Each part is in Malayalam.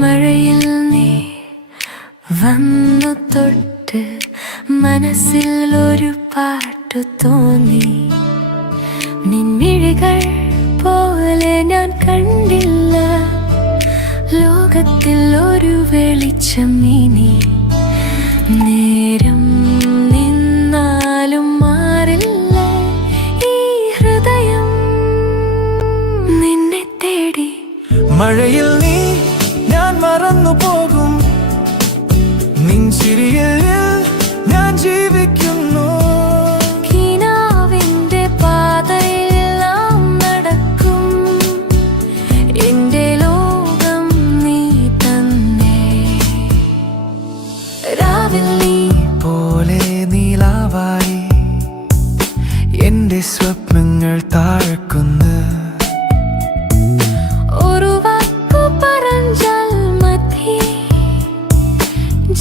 മഴയിൽ നീ വന്നു തൊട്ട് മനസ്സിൽ ഒരു പാട്ടു തോന്നി. നിൻമിഴികൾ പോലെ ഞാൻ കണ്ടില്ല ലോകത്തിൽ ഒരു വെളിച്ചം ഇനി. നേരം നിന്നാലും മാറില്ല ഈ ഹൃദയം നിന്നെ തേടി. മഴയിൽ നീ ഞാൻ മറന്നു പോകും, നിൻ ചിരിയിൽ ഞാൻ ജീവിക്കുന്നു. കിനാവിന്റെ പാതയിൽ നാം നടക്കും, എന്റെ ലോകം നീ തന്നെ. രാവിൽ നീ പോലെ നീലാവായി എന്റെ സ്വപ്നങ്ങൾ താഴ്ക്കുന്നു. ഒരു വാക്കു പറഞ്ഞാൽ മതി,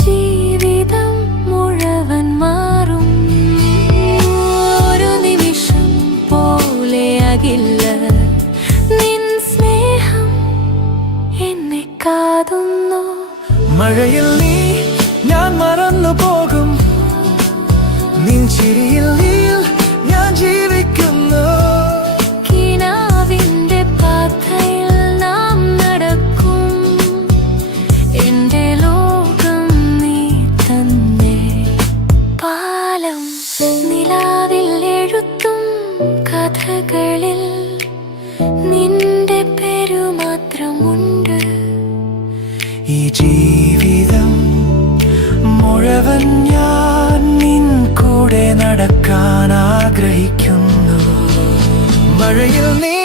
ജീവിതം മുഴുവൻ മാറും. ഒരു നിമിഷം പോലെയാകില്ല നിൻ സ്നേഹം എന്നെ കാതുന്നു. മഴയിൽ നീ ഞാൻ മറന്നു പോകും, നിൻ ചിരിയിൽ ഞാൻ ജീവിക്കുന്നു. കിനാവിന്റെ പാതയിൽ നാം നടക്കും, എന്റെ ലോകം നീ തന്നെ. പാലം നിലാവിൽ എഴുത്തും കഥകളിൽ നിന്റെ പേരു മാത്രമുണ്ട്. ഈ ജീവിതം മുഴുവൻ ഞാൻ നിൻ കൂടെ നടക്കാൻ ആഗ്രഹിക്കുന്നു. മഴയിൽ നീ